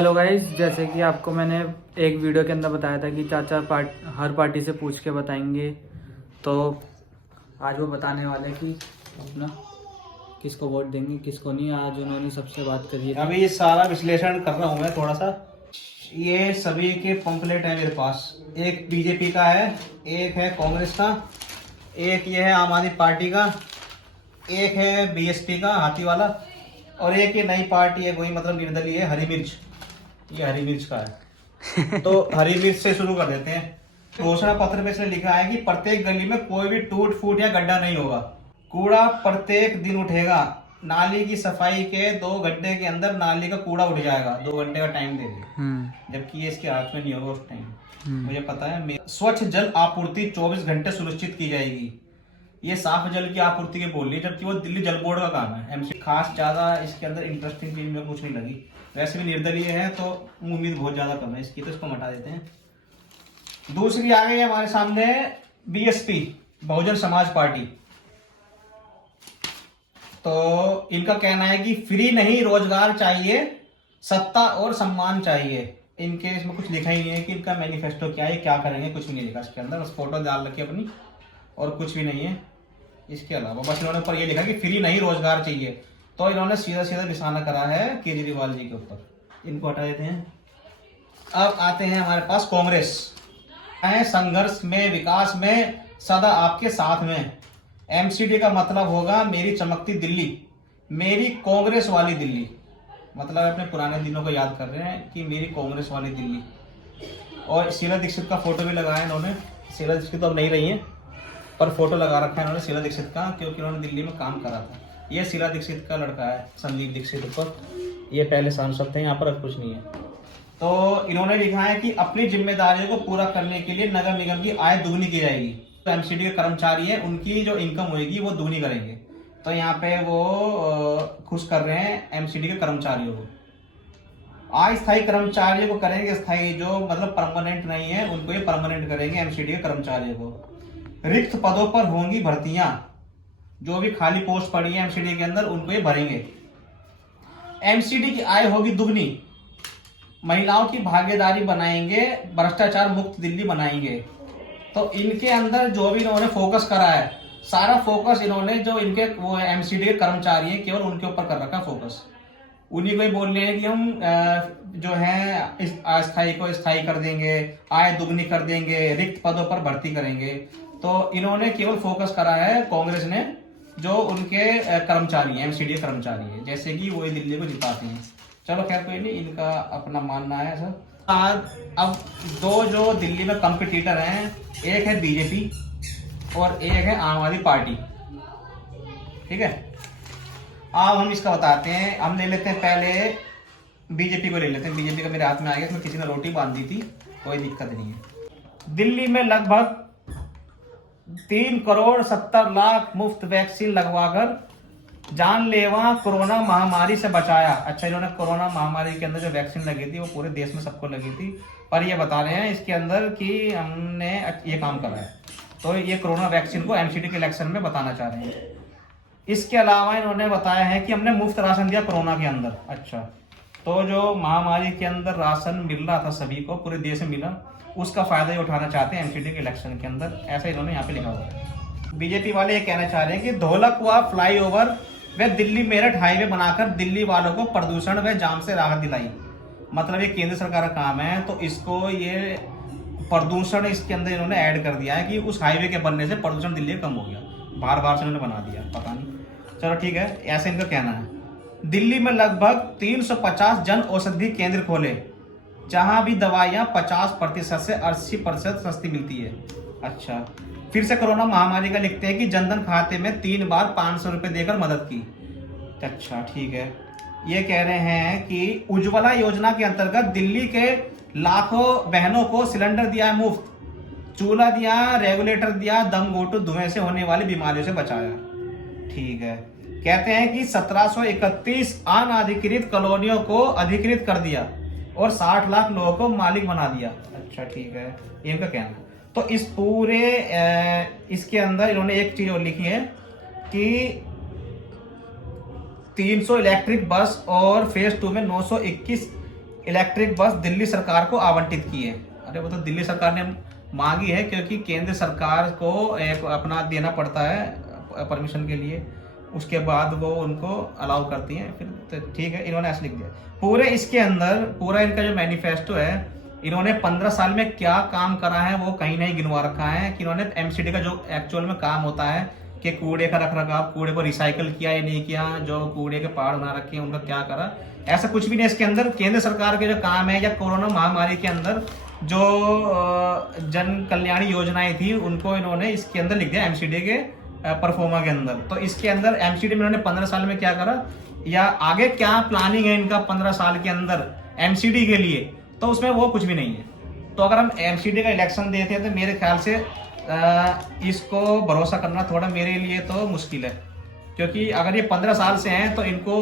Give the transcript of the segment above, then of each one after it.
Hello guys, जैसे कि आपको मैंने एक वीडियो के अंदर बताया था कि चाचा हर पार्टी से पूछ के बताएंगे। तो आज वो बताने वाले कि अपना किसको वोट देंगे किसको नहीं। आज उन्होंने सबसे बात करी है। अभी ये सारा विश्लेषण कर रहा हूँ मैं थोड़ा सा। ये सभी के पंपलेट है मेरे पास। एक बीजेपी का है, एक है कांग्रेस का, एक ये है आम आदमी पार्टी का, एक है बीएसपी का हाथी वाला, और एक ये नई पार्टी है, कोई मतलब निर्दलीय है, हरी मिर्च। ये हरी मिर्च का है। तो हरी मिर्च से शुरू कर देते हैं। घोषणा पत्र में इसने लिखा है कि प्रत्येक गली में कोई भी टूट फूट या गड्ढा नहीं होगा, कूड़ा प्रत्येक दिन उठेगा, नाली की सफाई के 2 घंटे के अंदर नाली का कूड़ा उठ जाएगा, 2 घंटे का टाइम दे दे, जबकि ये इसके हाथ में नहीं होगा उस टाइम। मुझे पता है। स्वच्छ जल आपूर्ति 24 घंटे सुनिश्चित की जाएगी। ये साफ जल की आपूर्ति के बोल रही है, जबकि वो दिल्ली जल बोर्ड का काम है। एमसी खास ज्यादा इसके अंदर इंटरेस्टिंग चीज में कुछ नहीं लगी। वैसे भी निर्दलीय है तो उम्मीद बहुत ज्यादा कम है इसकी, तो इसको हटा देते हैं। दूसरी आ गई हमारे सामने बीएसपी, बहुजन समाज पार्टी। तो इनका कहना है कि फ्री नहीं, रोजगार चाहिए, सत्ता और सम्मान चाहिए। इनके इसमें कुछ लिखा ही नहीं है कि इनका मैनिफेस्टो क्या है, क्या करेंगे, कुछ भी नहीं लिखा इसके अंदर। बस फोटो डाल रखी अपनी और कुछ भी नहीं है इसके अलावा। बस इन्होंने ऊपर ये लिखा कि फ्री नहीं, रोजगार चाहिए। तो इन्होंने सीधा सीधा निशाना करा है केजरीवाल जी के ऊपर। इनको हटा देते हैं। अब आते हैं हमारे पास कांग्रेस है। संघर्ष में, विकास में, सदा आपके साथ में। एमसीडी का मतलब होगा मेरी चमकती दिल्ली, मेरी कांग्रेस वाली दिल्ली। मतलब अपने पुराने दिनों को याद कर रहे हैं कि मेरी कांग्रेस वाली दिल्ली। और शीला दीक्षित का फोटो भी लगाया इन्होंने। शीला दीक्षित तो अब नहीं रही है, पर फोटो लगा रखा है इन्होंने शीला दीक्षित का, क्योंकि उन्होंने दिल्ली में काम करा था। ये शीला दीक्षित का लड़का है, संदीप दीक्षित ऊपर। ये पहले सांसद थे यहाँ पर, अब कुछ नहीं है। तो इन्होंने लिखा है कि अपनी जिम्मेदारियों को पूरा करने के लिए नगर निगम की आय दुगनी की जाएगी। तो एमसीडी के कर्मचारी है, उनकी जो इनकम होगी वो दुगनी करेंगे। तो यहाँ पे वो खुश कर रहे हैं एमसीडी के कर्मचारियों को। अस्थायी कर्मचारियों को करेंगे स्थायी, जो मतलब परमानेंट नहीं है उनको ये परमानेंट करेंगे एमसीडी के कर्मचारियों को। रिक्त पदों पर होंगी भर्तियां, जो भी खाली पोस्ट पड़ी है एमसीडी के अंदर उनको ये भरेंगे। एमसीडी की आय होगी दुगनी, महिलाओं की भागीदारी बनाएंगे, भ्रष्टाचार मुक्त दिल्ली बनाएंगे। तो इनके अंदर जो भी इन्होंने फोकस करा है, सारा फोकस इन्होंने जो इनके वो एमसीडी के कर्मचारी हैं केवल उनके ऊपर कर रखा फोकस। उन्हीं को ही बोल रहे हैं कि हम जो है अस्थायी को स्थायी कर देंगे, आय दुगनी कर देंगे, रिक्त पदों पर भर्ती करेंगे। तो इन्होंने केवल फोकस करा है कांग्रेस ने, जो उनके कर्मचारी हैं, एमसीडी कर्मचारी है, जैसे कि वो दिल्ली को जिताते हैं। चलो खैर कोई नहीं, इनका अपना मानना है सर। आज अब 2 जो दिल्ली में कंपटीटर हैं, एक है बीजेपी और एक है आम आदमी पार्टी। ठीक है, अब हम इसका बताते हैं। हम ले लेते हैं पहले बीजेपी को ले लेते हैं। बीजेपी का मेरे हाथ में आ गया, इसमें किसी ने रोटी बांध दी थी, कोई दिक्कत नहीं है। दिल्ली में लगभग 3,70,00,000 मुफ्त वैक्सीन लगवाकर जानलेवा कोरोना महामारी से बचाया। अच्छा, इन्होंने कोरोना महामारी के अंदर जो वैक्सीन लगी थी वो पूरे देश में सबको लगी थी, पर ये बता रहे हैं इसके अंदर कि हमने ये काम करा है। तो ये कोरोना वैक्सीन को एमसीडी के इलेक्शन में बताना चाह रहे हैं। इसके अलावा इन्होंने बताया है कि हमने मुफ्त राशन दिया कोरोना के अंदर। अच्छा, तो जो महामारी के अंदर राशन मिल रहा था सभी को, पूरे देश में मिला, उसका फायदा ये उठाना चाहते हैं एमसीडी के इलेक्शन के अंदर। ऐसा इन्होंने यहाँ पे लिखा हुआ है। बीजेपी वाले ये कहना चाह रहे हैं कि धोलकुआ फ्लाईओवर व दिल्ली मेरठ हाईवे बनाकर दिल्ली वालों को प्रदूषण व जाम से राहत दिलाई। मतलब ये केंद्र सरकार का काम है, तो इसको ये प्रदूषण इसके अंदर इन्होंने ऐड कर दिया है कि उस हाईवे के बनने से प्रदूषण दिल्ली कम हो गया। बार बार से इन्होंने बना दिया, पता नहीं। चलो ठीक है, ऐसे इनका कहना है। दिल्ली में लगभग 350 जन औषधि केंद्र खोले, जहां भी दवाइयां 50% से 80% सस्ती मिलती है। अच्छा, फिर से कोरोना महामारी का लिखते हैं कि जनधन खाते में 3 बार 500 रुपए देकर मदद की। अच्छा ठीक है, ये कह रहे हैं कि उज्ज्वला योजना के अंतर्गत दिल्ली के लाखों बहनों को सिलेंडर दिया है मुफ्त, चूल्हा दिया, रेगुलेटर दिया, दम घोटू धुएं से होने वाली बीमारियों से बचाया। ठीक है, कहते हैं कि 1731 अनाधिकृत कॉलोनियों को अधिकृत कर दिया और 60 लाख लोगों को मालिक बना दिया। अच्छा ठीक है, इनका कहना है। तो इस पूरे इसके अंदर इन्होंने एक चीज और लिखी है कि 300 इलेक्ट्रिक बस और फेज 2 में 921 इलेक्ट्रिक बस दिल्ली सरकार को आवंटित की है। अरे वो तो दिल्ली सरकार ने मांगी है, क्योंकि केंद्र सरकार को एक अपना देना पड़ता है परमिशन के लिए, उसके बाद वो उनको अलाउ करती हैं, फिर तो ठीक है, इन्होंने ऐसे लिख दिया। पूरे इसके अंदर पूरा इनका जो मैनिफेस्टो है, इन्होंने 15 साल में क्या काम करा है वो कहीं नहीं गिनवा रखा है कि इन्होंने एमसीडी का जो एक्चुअल में काम होता है कि कूड़े का रख रखाव, कूड़े को रिसाइकल किया या नहीं किया, जो कूड़े के पहाड़ बना रखे हैं उनका क्या करा, ऐसा कुछ भी नहीं इसके अंदर। केंद्र सरकार के जो काम है या कोरोना महामारी के अंदर जो जन कल्याण योजनाएं थी उनको इन्होंने इसके अंदर लिख दिया एमसीडी के परफॉर्मा के अंदर। तो इसके अंदर एमसीडी में इन्होंने 15 साल में क्या करा या आगे क्या प्लानिंग है इनका 15 साल के अंदर एमसीडी के लिए, तो उसमें वो कुछ भी नहीं है। तो अगर हम एमसीडी का इलेक्शन देते हैं तो मेरे ख्याल से इसको भरोसा करना थोड़ा मेरे लिए तो मुश्किल है, क्योंकि अगर ये 15 साल से हैं तो इनको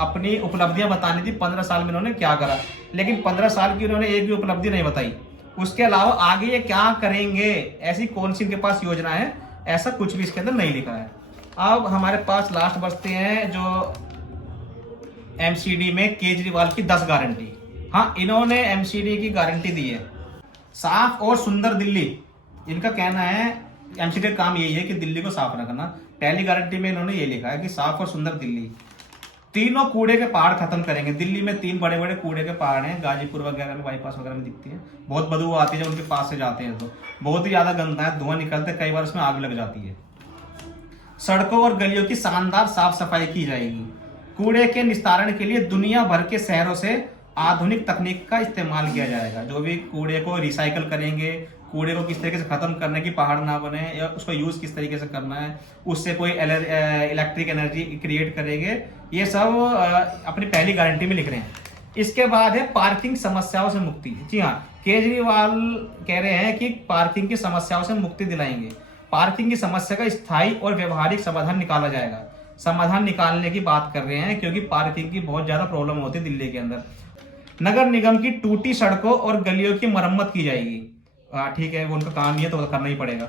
अपनी उपलब्धियां बतानी थी 15 साल में इन्होंने क्या करा, लेकिन 15 साल की उन्होंने एक भी उपलब्धि नहीं बताई। उसके अलावा आगे ये क्या करेंगे, ऐसी कौन सी इनके पास योजना है, ऐसा कुछ भी इसके अंदर नहीं लिखा है। अब हमारे पास लास्ट बचते हैं जो एमसीडी में केजरीवाल की 10 गारंटी। हाँ, इन्होंने एमसीडी की गारंटी दी है, साफ और सुंदर दिल्ली। इनका कहना है एमसीडी का काम यही है कि दिल्ली को साफ रखना। पहली गारंटी में इन्होंने ये लिखा है कि साफ और सुंदर दिल्ली, तीनों कूड़े के पहाड़ खत्म करेंगे। दिल्ली में 3 बड़े बड़े कूड़े के पहाड़ हैं, गाजीपुर वगैरह में, बाईपास वगैरह में दिखती है, बहुत बदबू आती है जब उनके पास से जाते हैं, तो बहुत ही ज्यादा गंदा है, धुआं निकलता है, कई बार उसमें आग लग जाती है। सड़कों और गलियों की शानदार साफ सफाई की जाएगी। कूड़े के निस्तारण के लिए दुनिया भर के शहरों से आधुनिक तकनीक का इस्तेमाल किया जाएगा। जो भी कूड़े को रिसाइकल करेंगे, कूड़े को किस तरीके से खत्म करने की पहाड़ ना बने, या उसको यूज किस तरीके से करना है, उससे कोई इलेक्ट्रिक एनर्जी क्रिएट करेंगे, ये सब अपनी पहली गारंटी में लिख रहे हैं। इसके बाद है पार्किंग समस्याओं से मुक्ति। जी हाँ, केजरीवाल कह रहे हैं कि पार्किंग की समस्याओं से मुक्ति दिलाएंगे। पार्किंग की समस्या का स्थायी और व्यवहारिक समाधान निकाला जाएगा। समाधान निकालने की बात कर रहे हैं, क्योंकि पार्किंग की बहुत ज्यादा प्रॉब्लम होती है दिल्ली के अंदर। नगर निगम की टूटी सड़कों और गलियों की मरम्मत की जाएगी। ठीक है, वो उनका काम ही है तो करना ही पड़ेगा।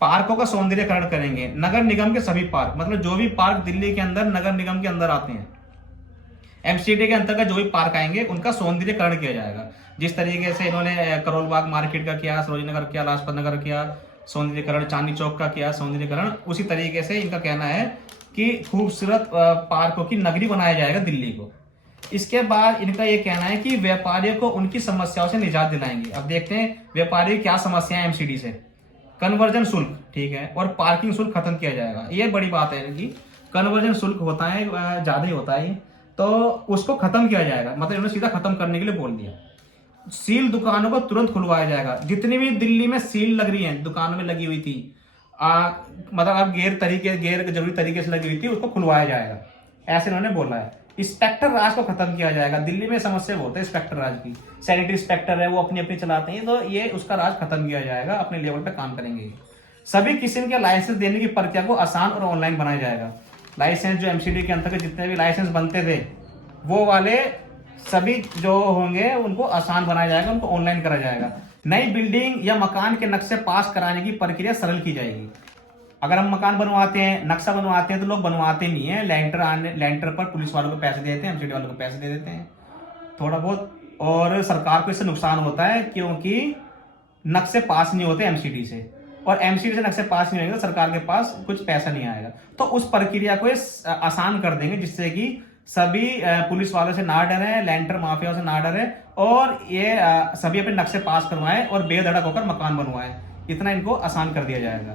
पार्कों का सौंदर्यीकरण करेंगे। नगर निगम के सभी पार्क, मतलब जो भी पार्क दिल्ली के अंदर नगर निगम के अंदर आते हैं, एमसीडी के अंतर्गत जो भी पार्क आएंगे उनका सौंदर्यीकरण किया जाएगा। जिस तरीके से इन्होंने करोल बाग मार्केट का किया, सरोजिनी नगर किया, लाजपत नगर किया सौंदर्यीकरण, चांदनी चौक का किया सौंदर्यीकरण, उसी तरीके से इनका कहना है कि खूबसूरत पार्कों की नगरी बनाया जाएगा दिल्ली को। इसके बाद इनका ये कहना है कि व्यापारियों को उनकी समस्याओं से निजात दिलाएंगे। अब देखते हैं व्यापारी क्या समस्या है एमसीडी से। कन्वर्जन शुल्क, ठीक है, और पार्किंग शुल्क खत्म किया जाएगा। ये बड़ी बात है कि कन्वर्जन शुल्क होता है ज्यादा ही होता है, तो उसको खत्म किया जाएगा, मतलब इन्होंने सीधा खत्म करने के लिए बोल दिया। सील दुकानों को तुरंत खुलवाया जाएगा। जितनी भी दिल्ली में सील लग रही है, दुकानों में लगी हुई थी, मतलब अब गैर जरूरी तरीके से लगी हुई थी, उसको खुलवाया जाएगा, ऐसे इन्होंने बोला है। इंस्पेक्टर राज को खत्म किया जाएगा। दिल्ली में समस्या बहुत है इंस्पेक्टर राज की। सैनिटरी इंस्पेक्टर है, वो अपनी अपनी चलाते हैं, तो ये उसका राज खत्म किया जाएगा, अपने लेवल पे काम करेंगे। सभी किस्म के लाइसेंस देने की प्रक्रिया को आसान और ऑनलाइन बनाया जाएगा। लाइसेंस जो एमसीडी के अंतर्गत जितने भी लाइसेंस बनते थे, वो वाले सभी जो होंगे उनको आसान बनाया जाएगा, उनको ऑनलाइन करा जाएगा। नई बिल्डिंग या मकान के नक्शे पास कराने की प्रक्रिया सरल की जाएगी। अगर हम मकान बनवाते हैं, नक्शा बनवाते हैं, तो लोग बनवाते नहीं है, लेंटर पर पुलिस वालों को पैसे देते हैं, एमसीडी वालों को पैसे दे देते हैं थोड़ा बहुत, और सरकार को इससे नुकसान होता है, क्योंकि नक्शे पास नहीं होते एमसीडी से, और एमसीडी से नक्शे पास नहीं होंगे तो सरकार के पास कुछ पैसा नहीं आएगा। तो उस प्रक्रिया को आसान कर देंगे, जिससे कि सभी पुलिस वालों से ना डरे, लेंटर माफियाओं से ना डरे, और ये सभी अपने नक्शे पास करवाएं और बेधड़क होकर मकान बनवाएं। इतना इनको आसान कर दिया जाएगा।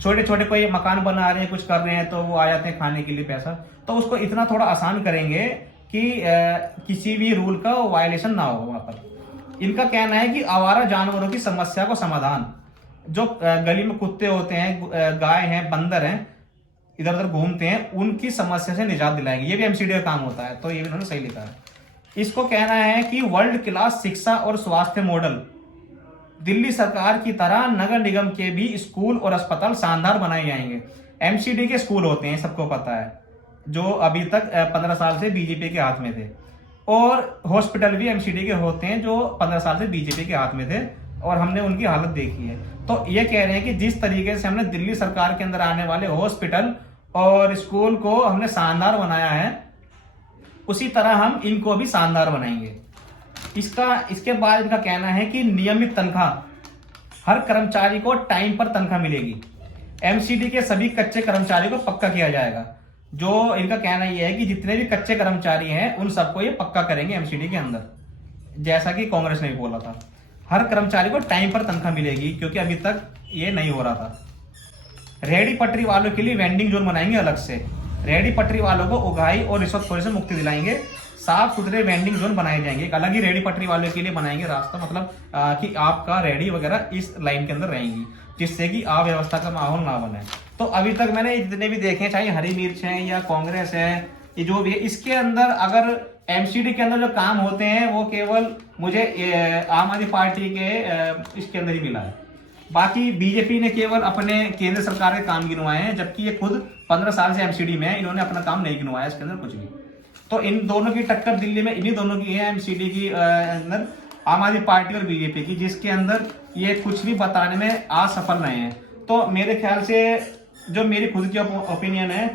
छोटे छोटे कोई मकान बना रहे हैं, कुछ कर रहे हैं, तो वो आ जाते हैं खाने के लिए पैसा, तो उसको इतना थोड़ा आसान करेंगे कि किसी भी रूल का वायलेशन ना हो वहां पर। इनका कहना है कि आवारा जानवरों की समस्या को समाधान, जो गली में कुत्ते होते हैं, गाय हैं, बंदर हैं, इधर उधर घूमते हैं, उनकी समस्या से निजात दिलाएंगे। ये भी एमसीडी का काम होता है, तो ये भी उन्होंने सही लिखा है। इसको कहना है कि वर्ल्ड क्लास शिक्षा और स्वास्थ्य मॉडल, दिल्ली सरकार की तरह नगर निगम के भी स्कूल और अस्पताल शानदार बनाए जाएंगे। एमसीडी के स्कूल होते हैं, सबको पता है, जो अभी तक 15 साल से बीजेपी के हाथ में थे, और हॉस्पिटल भी एमसीडी के होते हैं जो 15 साल से बीजेपी के हाथ में थे, और हमने उनकी हालत देखी है। तो ये कह रहे हैं कि जिस तरीके से हमने दिल्ली सरकार के अंदर आने वाले हॉस्पिटल और स्कूल को हमने शानदार बनाया है, उसी तरह हम इनको भी शानदार बनाएंगे। इसके बाद इनका कहना है कि नियमित तनख्वाह, हर कर्मचारी को टाइम पर तनख्वाह मिलेगी। एमसीडी के सभी कच्चे कर्मचारियों को पक्का किया जाएगा। जो इनका कहना यह है कि जितने भी कच्चे कर्मचारी हैं उन सबको ये पक्का करेंगे एमसीडी के अंदर, जैसा कि कांग्रेस ने भी बोला था। हर कर्मचारी को टाइम पर तनख्वाह मिलेगी, क्योंकि अभी तक ये नहीं हो रहा था। रेहड़ी पटरी वालों के लिए वेंडिंग जोन बनाएंगे अलग से। रेहड़ी पटरी वालों को उगाही और रिश्वतखोरी से मुक्ति दिलाएंगे। साफ सुथरे वेंडिंग जोन बनाए जाएंगे। एक अलग ही रेहड़ी पटरी वालों के लिए बनाएंगे रास्ता, मतलब कि आपका रेहड़ी वगैरह इस लाइन के अंदर रहेंगी, जिससे कि अव्यवस्था का माहौल ना बने। तो अभी तक मैंने जितने भी देखे, चाहे हरी मिर्च है या कांग्रेस है, ये जो भी है, इसके अंदर अगर एमसीडी के अंदर जो काम होते हैं वो केवल मुझे आम आदमी पार्टी के इसके अंदर ही मिला है। बाकी बीजेपी ने केवल अपने केंद्र सरकार के काम गिनवाए हैं, जबकि ये खुद 15 साल से एमसीडी में है, इन्होंने अपना काम नहीं गिनवाया इसके अंदर कुछ भी। तो इन दोनों की टक्कर दिल्ली में इन्हीं दोनों की है, एमसीडी की अंदर आम आदमी पार्टी और बीजेपी की, जिसके अंदर ये कुछ भी बताने में असफल रहे हैं। तो मेरे ख्याल से जो मेरी खुद की ओपिनियन है,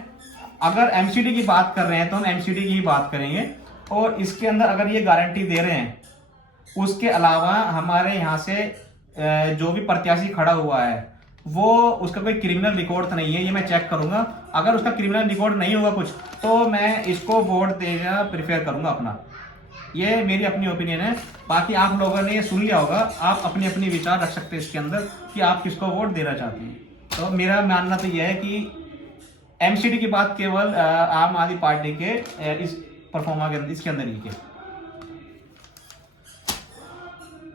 अगर एमसीडी की बात कर रहे हैं तो हम एमसीडी की ही बात करेंगे, और इसके अंदर अगर ये गारंटी दे रहे हैं, उसके अलावा हमारे यहाँ से जो भी प्रत्याशी खड़ा हुआ है वो उसका कोई क्रिमिनल रिकॉर्ड तो नहीं है, ये मैं चेक करूंगा। अगर उसका क्रिमिनल रिकॉर्ड नहीं होगा कुछ, तो मैं इसको वोट देना प्रेफर करूंगा अपना। ये मेरी अपनी ओपिनियन है। बाकी आप लोगों ने ये सुन लिया होगा, आप अपनी अपनी विचार रख सकते हैं इसके अंदर कि आप किसको वोट देना चाहते हैं। तो मेरा मानना तो यह है कि एमसीडी की बात केवल आम आदमी पार्टी के इस परफॉर्मा के इसके अंदर ही के